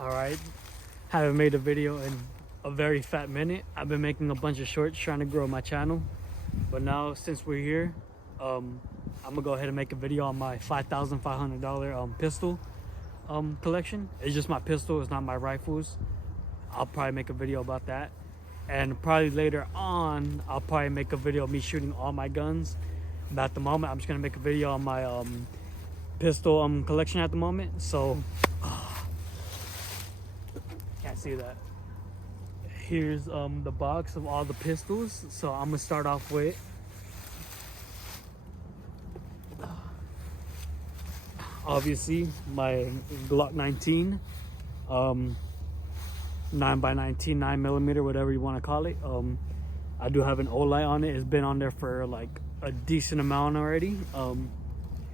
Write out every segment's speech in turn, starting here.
All right, haven't made a video in a very fat minute. I've been making a bunch of shorts trying to grow my channel, but now since we're here, I'm gonna go ahead and make a video on my $5,500 pistol collection. It's just my pistol, it's not my rifles. I'll probably make a video about that, and probably later on I'll probably make a video of me shooting all my guns. But at the moment, I'm just gonna make a video on my pistol collection at the moment. So can't see that. Here's the box of all the pistols. So I'm gonna start off with obviously my Glock 19, 9x19, 9mm, whatever you want to call it. I do have an O-light on it. It's been on there for like a decent amount already.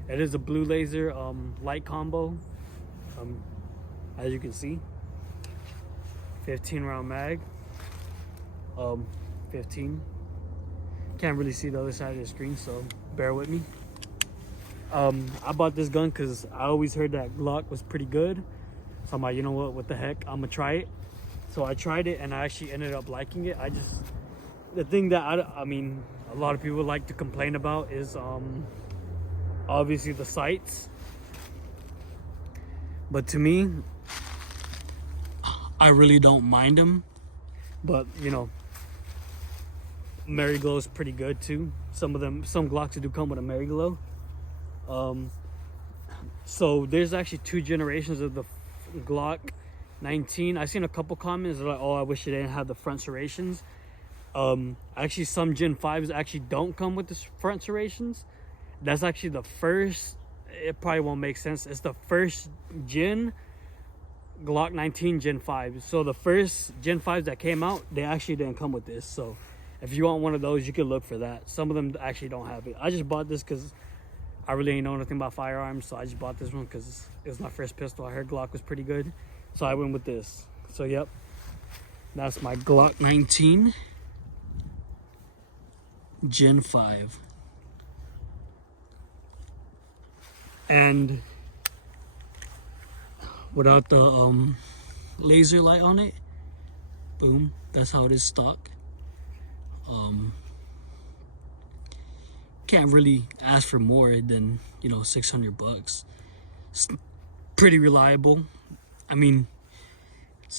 It is a blue laser light combo, as you can see. 15 round mag. 15. Can't really see the other side of the screen, so bear with me. I bought this gun because I always heard that Glock was pretty good. So I'm like, you know what the heck, I'm gonna try it. So I tried it and I actually ended up liking it. The thing that I mean, a lot of people like to complain about is obviously the sights. But to me, I really don't mind them. But you know, Glow is pretty good too. Some Glocks do come with a Glow. So there's actually two generations of the Glock 19. I've seen a couple comments like, oh, I wish it didn't have the front serrations. Actually, some Gen 5s actually don't come with the front serrations. That's actually the first. It probably won't make sense. It's the first gen Glock 19 Gen 5. So the first Gen 5s that came out, they actually didn't come with this. So if you want one of those, you can look for that. Some of them actually don't have it. I just bought this because I really ain't know nothing about firearms, so I just bought this one because it was my first pistol. I heard Glock was pretty good, so I went with this. So yep, that's my Glock 19 Gen 5. And without the laser light on it, boom, that's how it is stock. Can't really ask for more than, you know, $600. It's pretty reliable. I mean,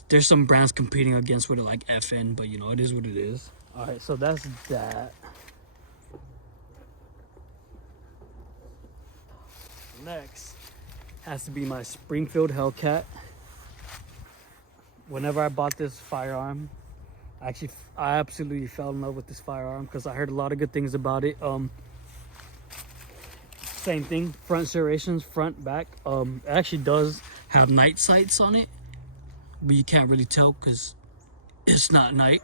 there's some brands competing against with it like FN, but you know, it is what it is. All right, so that's that. Next has to be my Springfield Hellcat. Whenever I bought this firearm, I absolutely fell in love with this firearm because I heard a lot of good things about it. Same thing, front serrations, front, back. It actually does have night sights on it, but you can't really tell because it's not night.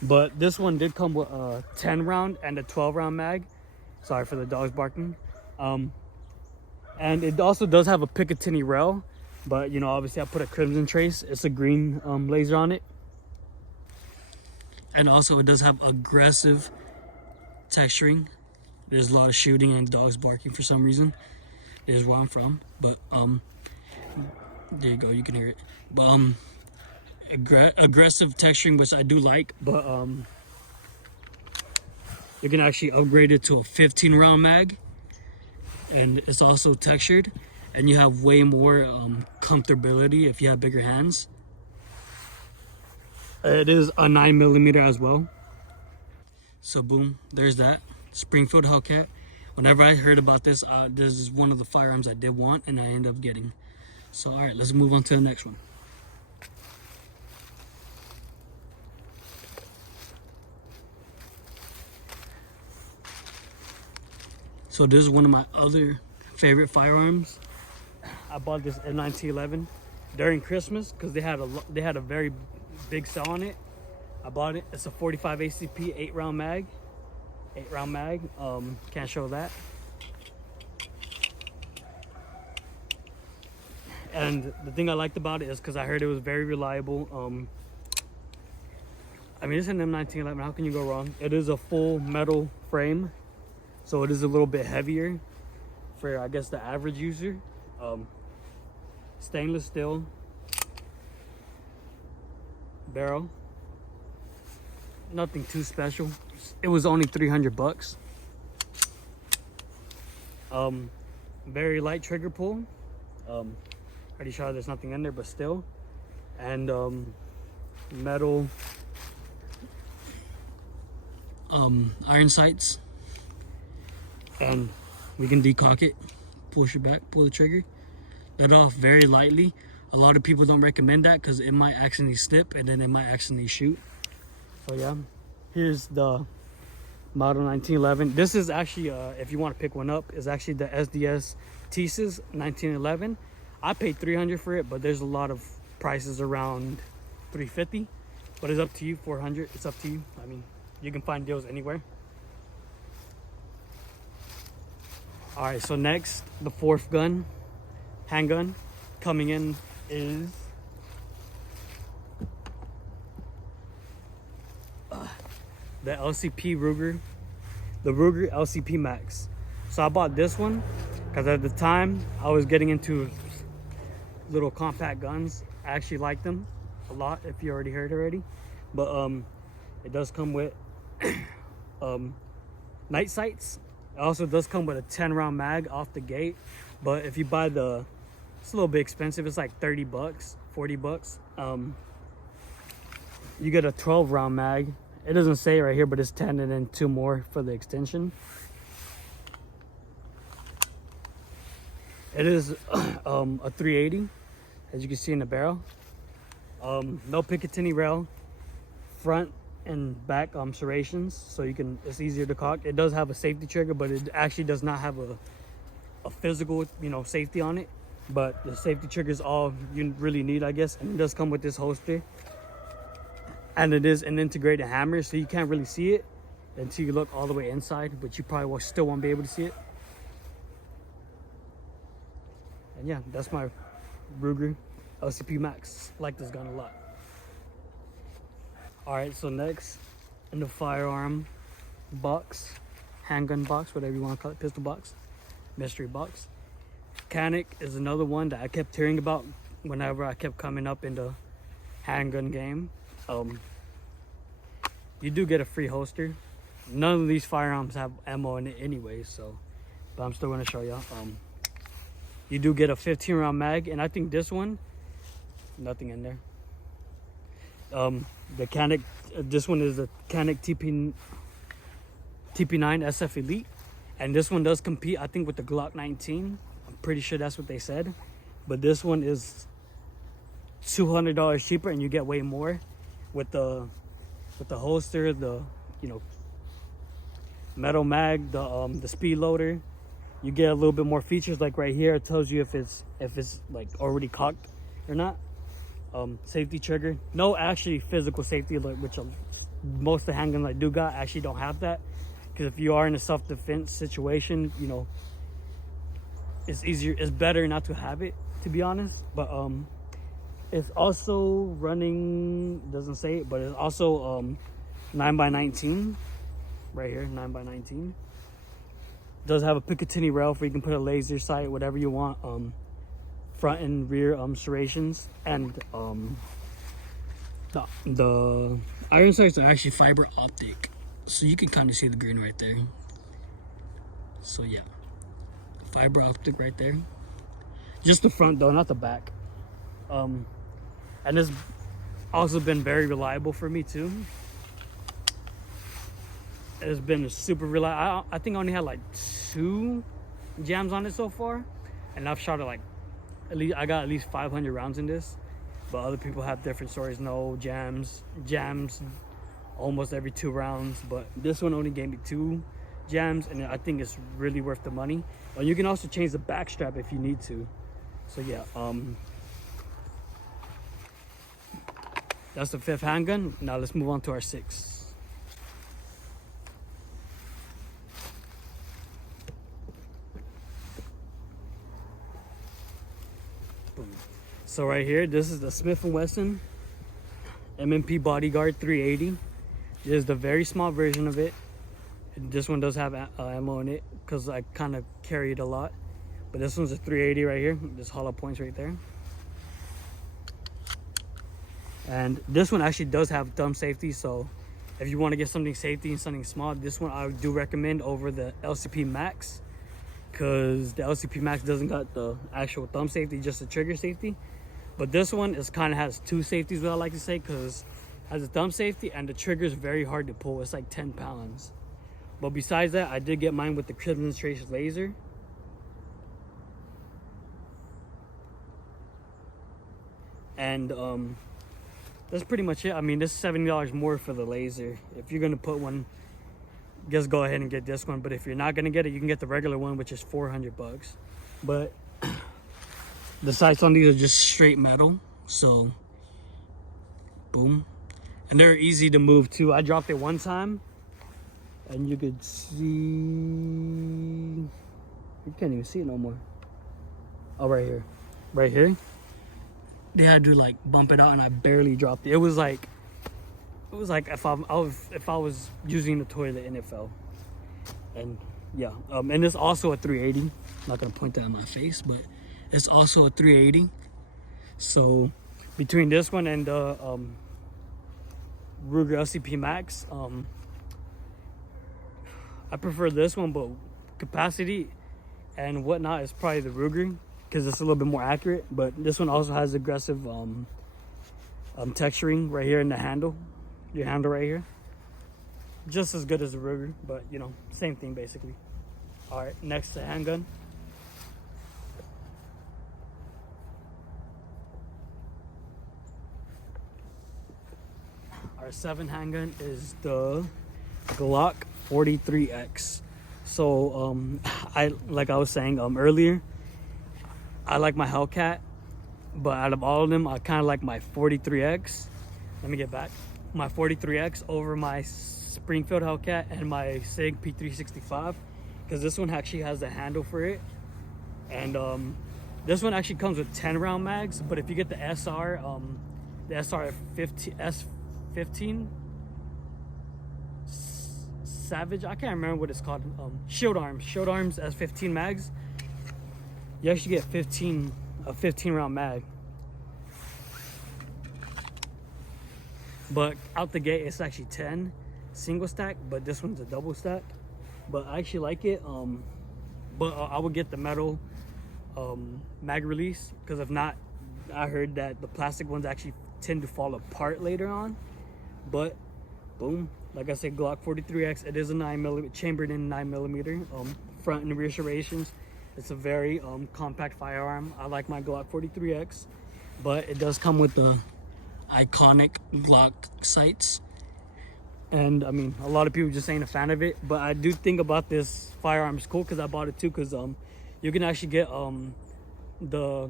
But this one did come with a 10 round and a 12 round mag. Sorry for the dogs barking. And it also does have a Picatinny rail, but you know, obviously I put a Crimson Trace. It's a green laser on it. And also it does have aggressive texturing. There's a lot of shooting and dogs barking for some reason. There's where I'm from, but there you go, you can hear it. But aggressive texturing, which I do like, but you can actually upgrade it to a 15 round mag, and it's also textured, and you have way more comfortability if you have bigger hands. It is a 9mm as well. So boom, there's that Springfield Hellcat. Whenever I heard about this, this is one of the firearms I did want and I ended up getting. So all right, let's move on to the next one. So this is one of my other favorite firearms. I bought this M1911 during Christmas because they had a very big sale on it. I bought it. It's a 45 ACP 8 round mag. Can't show that. And the thing I liked about it is because I heard it was very reliable. I mean, it's an M1911. How can you go wrong? It is a full metal frame, so it is a little bit heavier for, I guess, the average user. Stainless steel. barrel. Nothing too special. It was only 300 bucks. Very light trigger pull. Pretty sure there's nothing in there, but still. And metal iron sights. And we can decock it, push it back, pull the trigger, let off very lightly. A lot of people don't recommend that because it might accidentally slip and then it might accidentally shoot. So yeah, here's the model 1911. This is actually, if you want to pick one up, is actually the SDS Thesis 1911. I paid 300 for it, but there's a lot of prices around 350. But it's up to you, 400. It's up to you. I mean, you can find deals anywhere. All right, so next, the fourth gun, handgun, coming in is the LCP Ruger, the Ruger LCP Max. So I bought this one because at the time I was getting into little compact guns. I actually like them a lot, if you already heard already. But it does come with night sights. It also does come with a 10-round mag off the gate. But if you buy the, it's a little bit expensive. It's like 30 bucks, 40 bucks. You get a 12-round mag. It doesn't say it right here, but it's 10 and then 2 more for the extension. It is a 380, as you can see in the barrel. No Picatinny rail, front and back serrations, so you can, it's easier to cock. It does have a safety trigger, but it actually does not have a physical, you know, safety on it. But the safety trigger is all you really need, I guess. And it does come with this holster, and it is an integrated hammer, so you can't really see it until you look all the way inside, but you probably will still won't be able to see it. And yeah, that's my Ruger LCP Max. Like this gun a lot. All right, so next in the firearm box, handgun box, whatever you want to call it, pistol box, mystery box. Canic is another one that I kept hearing about whenever I kept coming up in the handgun game. You do get a free holster. None of these firearms have ammo in it anyway, so, but I'm still going to show y'all. You do get a 15-round mag, and I think this one, nothing in there. The Canic, this one is the Canic TP9 SF Elite, and this one does compete, I think, with the Glock 19. I'm pretty sure that's what they said, but this one is $200 cheaper, and you get way more with the holster, the, you know, metal mag, the speed loader. You get a little bit more features, like right here it tells you if it's like already cocked or not. Safety trigger, no actually physical safety, like which most of the handguns I do got actually don't have that, because if you are in a self-defense situation, you know, it's better not to have it, to be honest. But it's also running, doesn't say it, but it's also 9x19 right here, 9x19. Does have a Picatinny rail where you can put a laser sight, whatever you want. Front and rear serrations, and the iron sights are actually fiber optic, so you can kind of see the green right there. So yeah, fiber optic right there. Just the front though, not the back. And it's also been very reliable for me too. It's been super reliable. I think I only had like 2 jams on it so far, and I've shot it like, I got at least 500 rounds in this. But other people have different stories. No jams almost every 2 rounds, but this one only gave me 2 jams, and I think it's really worth the money. You can also change the back strap if you need to. So yeah, that's the 5th handgun. Now let's move on to our 6th. So right here, this is the Smith & Wesson M&P Bodyguard 380. This is the very small version of it. This one does have ammo in it because I kind of carry it a lot. But this one's a 380 right here. There's hollow points right there. And this one actually does have thumb safety, so if you want to get something safety and something small, this one I do recommend over the LCP Max, because the LCP Max doesn't got the actual thumb safety, just the trigger safety. But this one is kind of has two safeties, what I like to say, because it has a thumb safety and the trigger is very hard to pull. It's like 10 pounds. But besides that, I did get mine with the Crimson Trace laser. And that's pretty much it. I mean, this is $70 more for the laser. If you're gonna put one, just go ahead and get this one. But if you're not gonna get it, you can get the regular one, which is 400 bucks. But the sights on these are just straight metal, so boom. And they're easy to move too. I dropped it one time and you could see, you can't even see it no more. Oh, right here. They had to like bump it out and I barely dropped it. It was like if I was using the toilet and it fell. And yeah, and it's also a 380. I'm not gonna point that in my face, but it's also a 380. So between this one and the Ruger LCP Max, I prefer this one, but capacity and whatnot is probably the Ruger, because it's a little bit more accurate. But this one also has aggressive texturing right here in the handle, your handle right here, just as good as the Ruger, but you know, same thing basically. All right, next to Handgun. Our 7 handgun is the Glock 43X. So like I was saying earlier, I like my Hellcat, but out of all of them, I kind of like my 43X. Let me get back. My 43X over my Springfield Hellcat and my SIG P365, because this one actually has a handle for it. And this one actually comes with 10 round mags, but if you get the SR, the SR 15 Savage, I can't remember what it's called, Shield Arms S15 mags, you actually get a 15 round mag. But out the gate it's actually 10 single stack, but this one's a double stack. But I actually like it, but I would get the metal mag release, because if not, I heard that the plastic ones actually tend to fall apart later on. But boom, like I said, Glock 43X, it is a 9mm, chambered in 9mm, front and rear serrations. It's a very compact firearm. I like my Glock 43X, but it does come with the iconic Glock sights. And I mean, a lot of people just ain't a fan of it, but I do think about this firearm is cool, because I bought it too, because you can actually get the,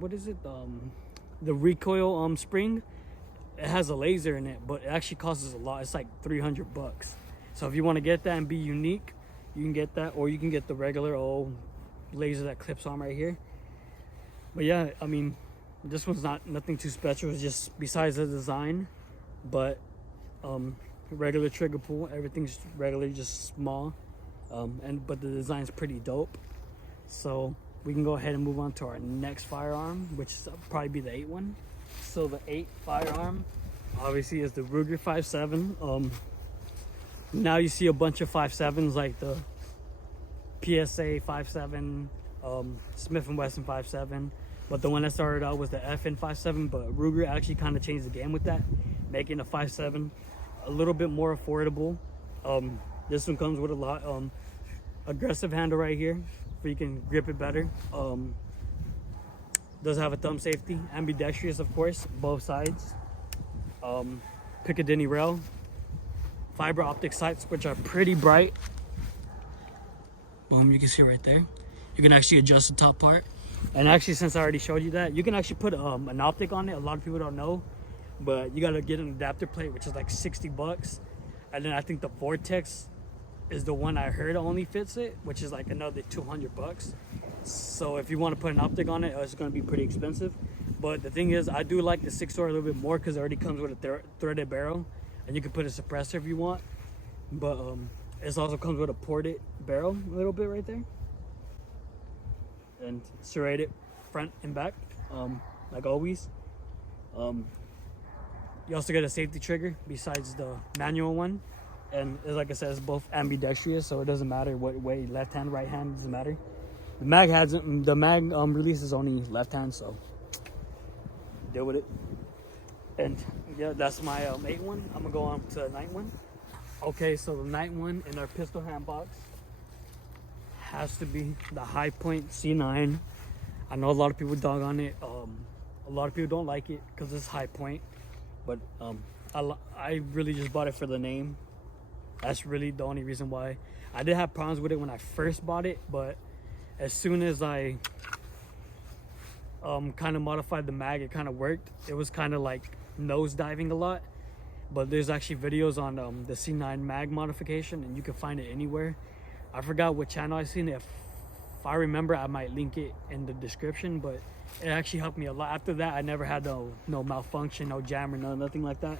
what is it, the recoil spring. It has a laser in it, but it actually costs a lot. It's like 300 bucks. So if you want to get that and be unique, you can get that, or you can get the regular old laser that clips on right here. But yeah, I mean, this one's nothing too special. It's just besides the design, but regular trigger pull, everything's regular, just small, but the design's pretty dope. So we can go ahead and move on to our next firearm, which is probably be the 8 one. So the 8 firearm obviously is the Ruger 5.7. Now you see a bunch of 5.7s like the PSA 5.7, Smith & Wesson 5.7, but the one that started out was the FN 5.7. But Ruger actually kind of changed the game with that, making the 5.7 a little bit more affordable. This one comes with a lot aggressive handle right here, so you can grip it better. Does have a thumb safety, ambidextrous of course, both sides. Piccadilly rail, fiber optic sights, which are pretty bright. Boom, you can see right there. You can actually adjust the top part. And actually, since I already showed you that, you can actually put an optic on it. A lot of people don't know, but you gotta get an adapter plate, which is like 60 bucks. And then I think the Vortex is the one I heard only fits it, which is like another 200 bucks. So if you want to put an optic on it, it's going to be pretty expensive. But the thing is, I do like the 6-door a little bit more, because it already comes with a threaded barrel, and you can put a suppressor if you want. But it also comes with a ported barrel a little bit right there, and serrated front and back, like always. You also get a safety trigger besides the manual one. And like I said, it's both ambidextrous, so it doesn't matter what way, left hand, right hand, doesn't matter. The mag release is only left hand, so deal with it. And yeah, that's my 8 one. I'm gonna go on to the 9 one. Okay, so the 9 one in our pistol hand box has to be the High Point C9. I know a lot of people dog on it. A lot of people don't like it because it's High Point, but I really just bought it for the name. That's really the only reason why. I did have problems with it when I first bought it, but as soon as I kind of modified the mag, it kind of worked. It was kind of like nose diving a lot, but there's actually videos on the C9 mag modification, and you can find it anywhere. I forgot what channel I seen it. If I remember, I might link it in the description, but it actually helped me a lot. After that, I never had no malfunction, no jammer, nothing like that.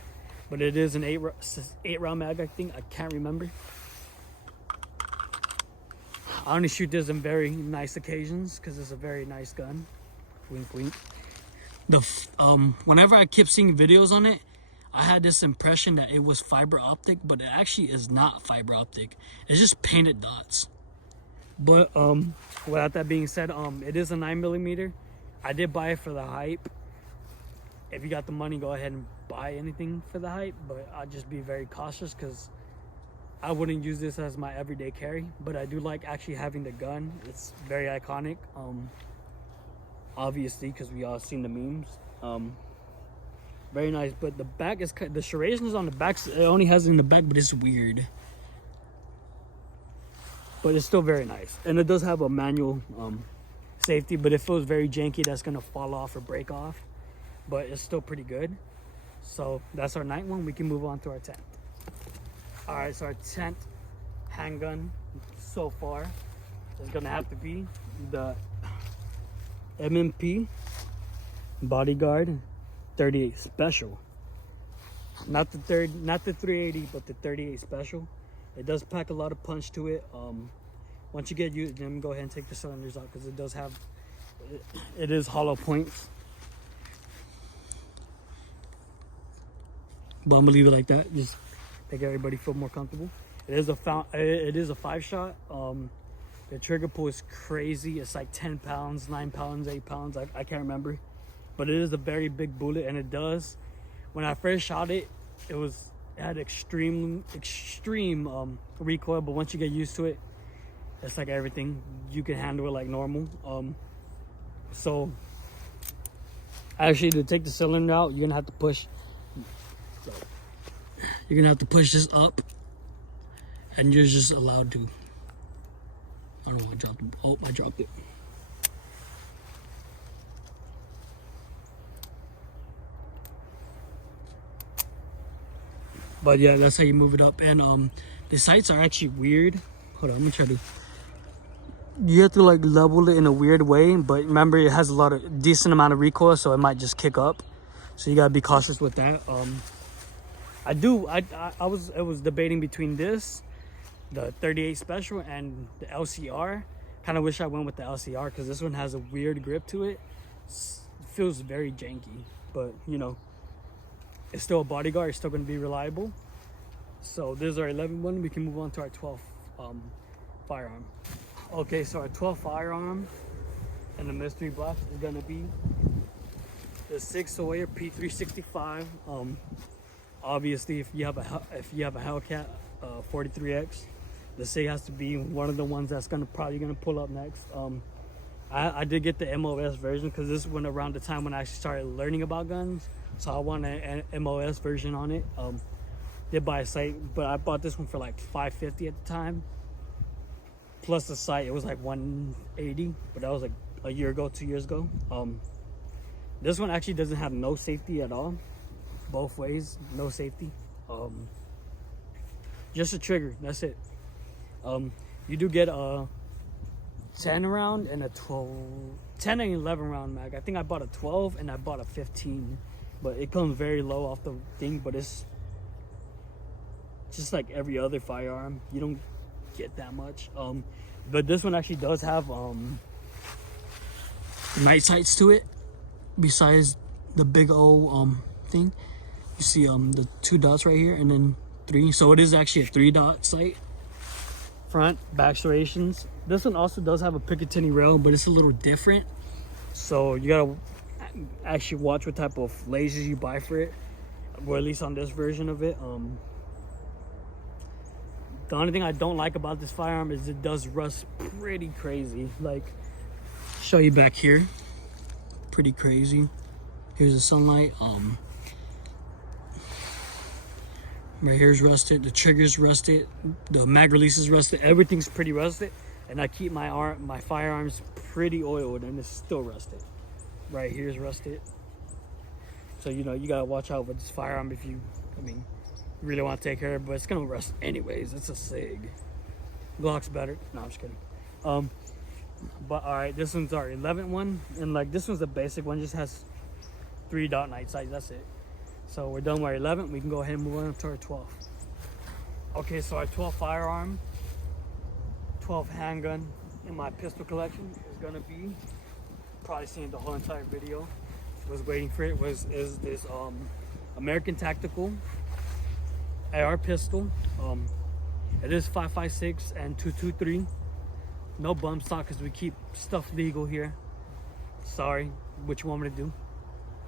But it is an 8 round mag, I think. I can't remember. I only shoot this in very nice occasions because it's a very nice gun. Wink, wink. Whenever I kept seeing videos on it, I had this impression that it was fiber optic, but it actually is not fiber optic. It's just painted dots. But without that being said, it is a 9mm. I did buy it for the hype. If you got the money, go ahead and buy anything for the hype, but I'll just be very cautious because I wouldn't use this as my everyday carry. But I do like actually having the gun. It's very iconic, obviously, because we all seen the memes. Very nice, but the back is the serrations on the back. It only has it in the back, but it's weird. But it's still very nice, and it does have a manual safety, but it feels very janky. That's gonna fall off or break off, but it's still pretty good. So that's our 9 one. We can move on to our 10th. All right, so our 10th handgun so far is gonna have to be the M&P Bodyguard 38 Special. Not the 380, but the 38 Special. It does pack a lot of punch to it. Once you get used, let me go ahead and take the cylinders out because it does have, it is hollow points. But I'm gonna leave it like that, just make everybody feel more comfortable. It is a 5-shot. The trigger pull is crazy. It's like 10 pounds, 9 pounds, 8 pounds. I can't remember, but it is a very big bullet, and it does. When I first shot it, it had extreme recoil, but once you get used to it, it's like everything. You can handle it like normal. So actually, to take the cylinder out, you're gonna have to push. You're gonna have to push this up, and you're just allowed to. I don't know. I dropped it. Oh, I dropped it. But yeah, that's how you move it up. And the sights are actually weird. Hold on, let me try to. You have to like level it in a weird way, but remember it has a decent amount of recoil, so it might just kick up. So you gotta be cautious with that. I was debating between this, the 38 Special, and the LCR. Kind of wish I went with the LCR because this one has a weird grip to it. It feels very janky, but you know, it's still a bodyguard. It's still going to be reliable. So this is our 11 one. We can move on to our 12th firearm. Okay, so our 12th firearm in the mystery box is going to be the Sig Sauer P365. Obviously, if you have a Hellcat 43X, the Sig has to be one of the ones that's probably gonna pull up next. I did get the MOS version because this went around the time when I actually started learning about guns, so I want an MOS version on it. Did buy a sight, but I bought this one for like $550 at the time. Plus the sight, it was like $180, but that was like a year ago, 2 years ago. This one actually doesn't have no safety at all. Both ways, no safety. Just a trigger, that's it. You do get a 10 round and a 10 and 11 round mag. I think I bought a 12 and I bought a 15, but it comes very low off the thing, but it's just like every other firearm. You don't get that much. But this one actually does have night sights to it, besides the big old thing. You see the 2 dots right here, and then 3. So it is actually a 3-dot sight. Front, back serrations. This one also does have a Picatinny rail, but it's a little different. So you gotta actually watch what type of lasers you buy for it, or at least on this version of it. The only thing I don't like about this firearm is it does rust pretty crazy. Like, show you back here, pretty crazy. Here's the sunlight. Right here's rusted. The trigger's rusted. The mag release is rusted. Everything's pretty rusted, and I keep my firearms pretty oiled, and it's still rusted. Right here's rusted. So you know you gotta watch out with this firearm if you, really want to take care of it. But it's gonna rust anyways. It's a SIG. Glock's better. No, I'm just kidding. But all right, this one's our 11th one, and like this one's the basic one. Just has 3-dot night sights. That's it. So we're done with our 11th. We can go ahead and move on to our 12th. Okay, so our 12th firearm, 12th handgun in my pistol collection is gonna be, probably seen the whole entire video, was waiting for it, is this American Tactical AR pistol. It is 5.56 and 223. No bump stock because we keep stuff legal here. Sorry, what you want me to do?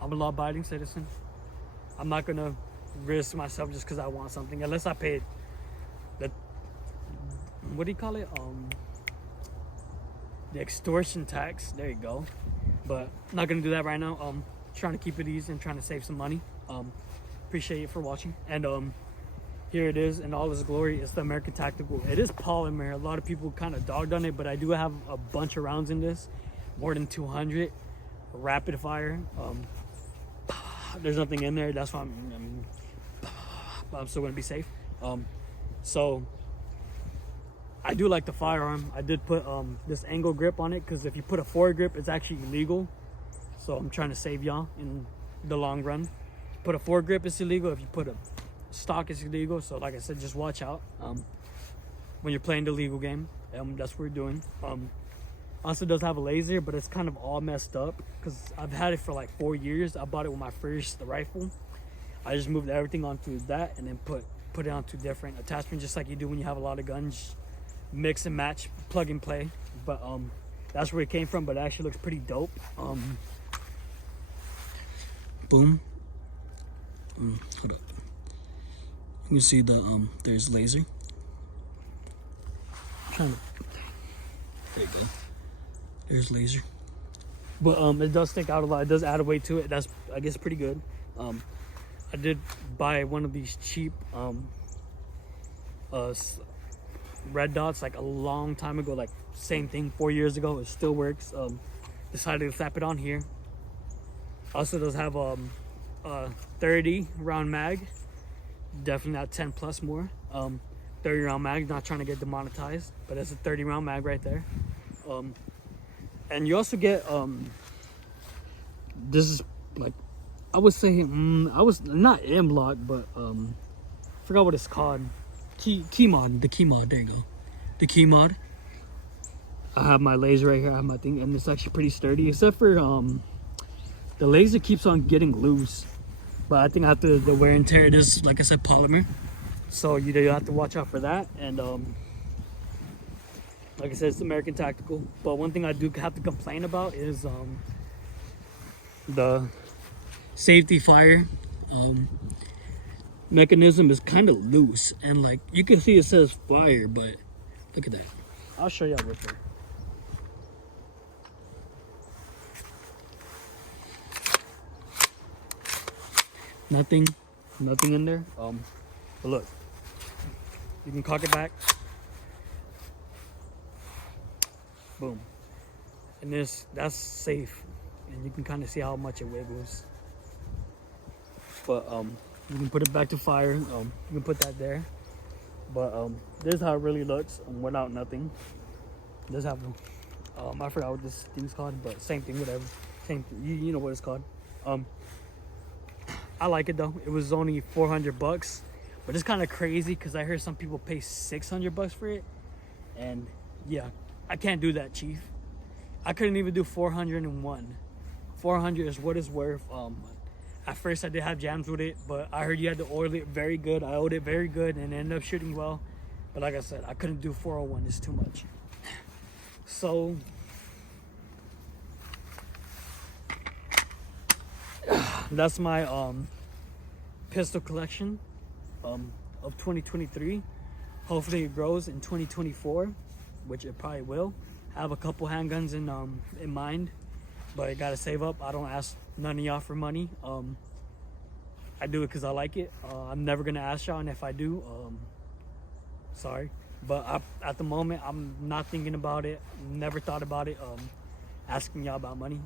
I'm a law-abiding citizen. I'm not gonna risk myself just because I want something, unless I paid the, what do you call it? The extortion tax. There you go. But I'm not gonna do that right now. Trying to keep it easy and trying to save some money. Appreciate you for watching. And here it is in all its glory. It's the American Tactical. It is polymer. A lot of people kind of dogged on it, but I do have a bunch of rounds in this, more than 200 rapid fire. There's nothing in there. That's why I'm still gonna be safe. So I do like the firearm. I did put this angle grip on it because if you put a forward grip, it's actually illegal. So I'm trying to save y'all in the long run. Put a forward grip, it's illegal. If you put a stock, it's illegal. So like I said, just watch out when you're playing the legal game. That's what we're doing. Also does have a laser, but it's kind of all messed up because I've had it for like 4 years. I bought it with my first rifle. I just moved everything onto that and then put it onto different attachments, just like you do when you have a lot of guns. Mix and match, plug and play. But that's where it came from, but it actually looks pretty dope. Boom. Hold up. You can see the there's laser. I'm trying to, there you go. There's laser. But it does stick out a lot. It does add a weight to it. That's, I guess, pretty good. I did buy one of these cheap red dots like a long time ago, like same thing 4 years ago. It still works. Decided to slap it on here. Also does have a 30 round mag. Definitely not 10 plus more. 30 round mag, not trying to get demonetized, but it's a 30 round mag right there. And you also get this is like, I would say I was not M block, but forgot what it's called. Key mod, the key mod. There you go, the key mod. I have my laser right here. I have my thing, and it's actually pretty sturdy, except for the laser keeps on getting loose. But I think after the wear and tear, it is, like I said, polymer. So you have to watch out for that. And like I said, it's American Tactical. But one thing I do have to complain about is the safety fire mechanism is kind of loose. And like you can see it says fire, but look at that. I'll show you how real quick. Nothing in there. But look, you can cock it back. Boom. And that's safe, and you can kind of see how much it wiggles. But you can put it back to fire. You can put that there. But this is how it really looks without nothing. It does have I forgot what this thing's called, but same thing, whatever. Same thing. You know what it's called. I like it though. It was only $400, but it's kind of crazy because I heard some people pay $600 for it, and yeah, I can't do that, Chief. I couldn't even do 401. 400 is what it's worth. At first I did have jams with it, but I heard you had to oil it very good. I oiled it very good and it ended up shooting well. But like I said, I couldn't do 401. It's too much. So that's my pistol collection of 2023. Hopefully it grows in 2024, which it probably will. I have a couple handguns in mind, but I gotta save up. I don't ask none of y'all for money. I do it because I like it. I'm never gonna ask y'all, and if I do, sorry. But at the moment, I'm not thinking about it. Never thought about it. Asking y'all about money.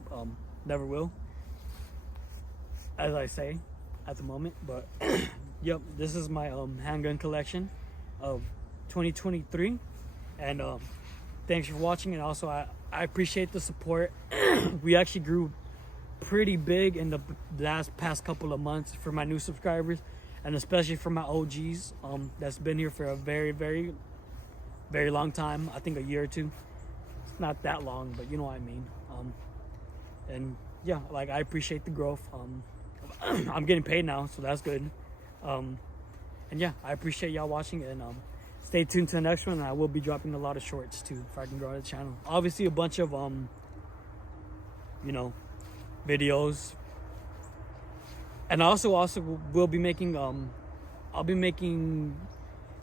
Never will. As I say, at the moment. But yep, this is my handgun collection of 2023, and thanks for watching. And also I appreciate the support. We actually grew pretty big in the past couple of months for my new subscribers, and especially for my OGs that's been here for a very, very, very long time. I think a year or two. It's not that long, but you know what I mean. And yeah, like, I appreciate the growth. I'm getting paid now, so that's good. And yeah, I appreciate y'all watching, and stay tuned to the next one. And I will be dropping a lot of shorts too if I can grow the channel. Obviously a bunch of you know, videos, and also will be making I'll be making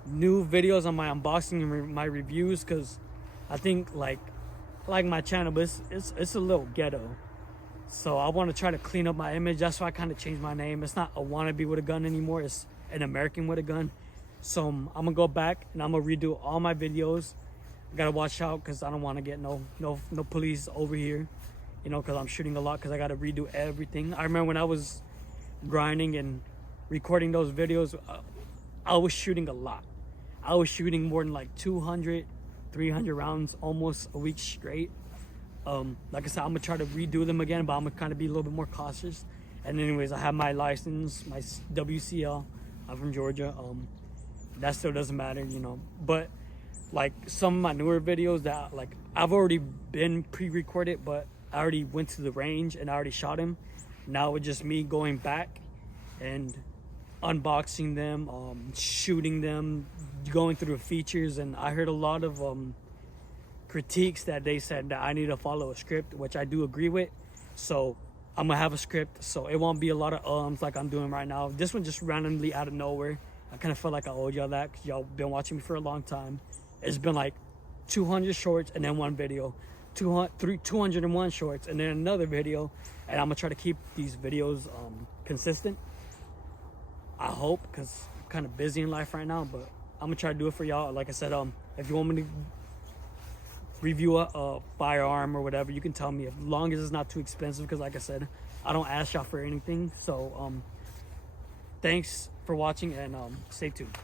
new videos on my unboxing and my reviews, because I think like my channel, but it's a little ghetto. So I want to try to clean up my image. That's why I kind of changed my name. It's not a wannabe with a gun anymore. It's an American with a gun. So I'm gonna go back and I'm gonna redo all my videos. I gotta watch out because I don't want to get no police over here, you know, because I'm shooting a lot, because I gotta redo everything. I remember when I was grinding and recording those videos, I was shooting a lot. I was shooting more than like 200, 300 rounds almost a week straight. Like I said, I'm gonna try to redo them again, but I'm gonna kind of be a little bit more cautious. And anyways, I have my license, my WCL. I'm from Georgia. That still doesn't matter, you know. But like some of my newer videos that like I've already been pre-recorded, but I already went to the range and I already shot him. Now it's just me going back and unboxing them, shooting them, going through the features. And I heard a lot of critiques that they said that I need to follow a script, which I do agree with. So I'm gonna have a script, so it won't be a lot of ums like I'm doing right now. This one just randomly out of nowhere. I kind of felt like I owed y'all that, because y'all been watching me for a long time. It's been like 200 shorts and then one video, 201 shorts and then another video. And I'm gonna try to keep these videos consistent, I hope, because I'm kind of busy in life right now. But I'm gonna try to do it for y'all. Like I said, if you want me to review a firearm or whatever, you can tell me, as long as it's not too expensive, because like I said, I don't ask y'all for anything. So thanks for watching, and stay tuned.